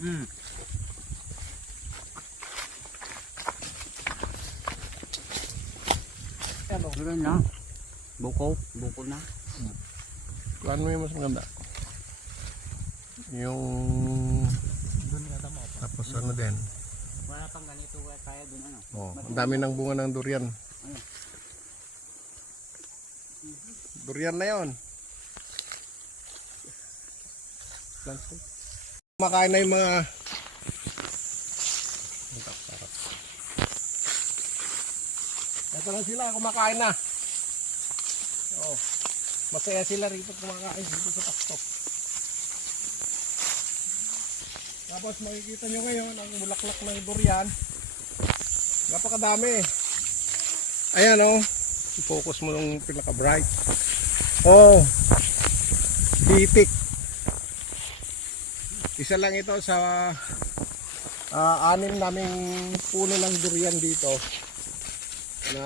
Ano? Meron na. Buko na. Kuhaan mo yung mas maganda. Yung... Tapos ano din. Wala pang ganito kaya dun ano. Oh, ang dami ng bunga ng durian. Durian na yon. Kumakain na yung mga... Ito na sila, kumakain na. Oh, masaya sila rito kumakain dito sa pasto. Tapos makikita nyo ngayon ang bulaklak ng durian. Napakadami. Ayan oh. I-focus mo ng pinaka-bright. Oh. Titik. Isa lang ito sa 6 naming puno ng durian dito na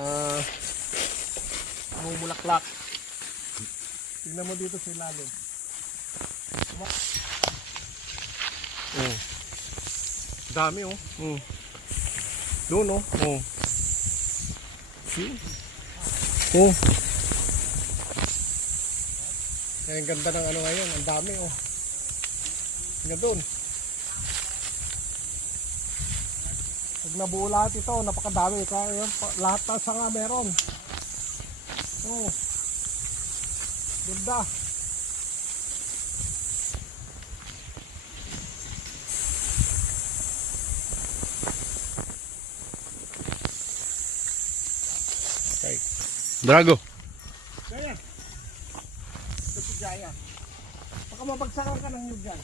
bulaklak. Tingnan mo dito sa ilalim. Oh. Dami oh. Oh. Doon oh. Oh. Oh. Kaya ang ganda ng ano ngayon, ang dami oh. Tingnan doon. Pag nabuo lahat ito, napakadami. Kaya lahat na sanga meron. Oh. Ganda. Okay. Drago. Jaya. Ito si Jaya. Baka mabagsakan ka ng nyug yan.